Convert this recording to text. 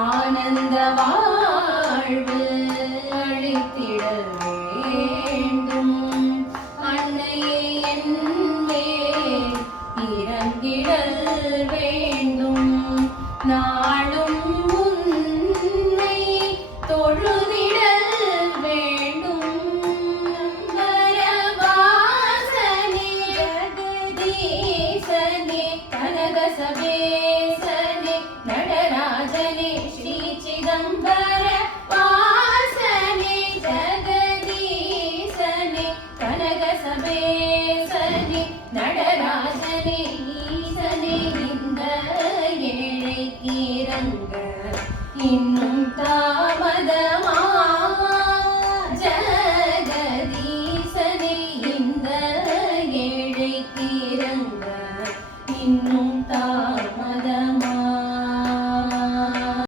ஆனந்த வாழ்வு அளித்திடல் வேண்டும். அன்னையே என் மேல் இறங்கிடல் வேண்டும். நாளும் உன்னை தொழுதிடல் வேண்டும். வரவாசனே ஜெகதீசனே கனகசபேசனே நடராஜனே ஸ்ரீ சிதம்பர வாசனே ஜெகதீசனே கனகசபேசனே நடராஜனே ஈசனே இந்த ஏழைக்கு இறங்க இன்னும்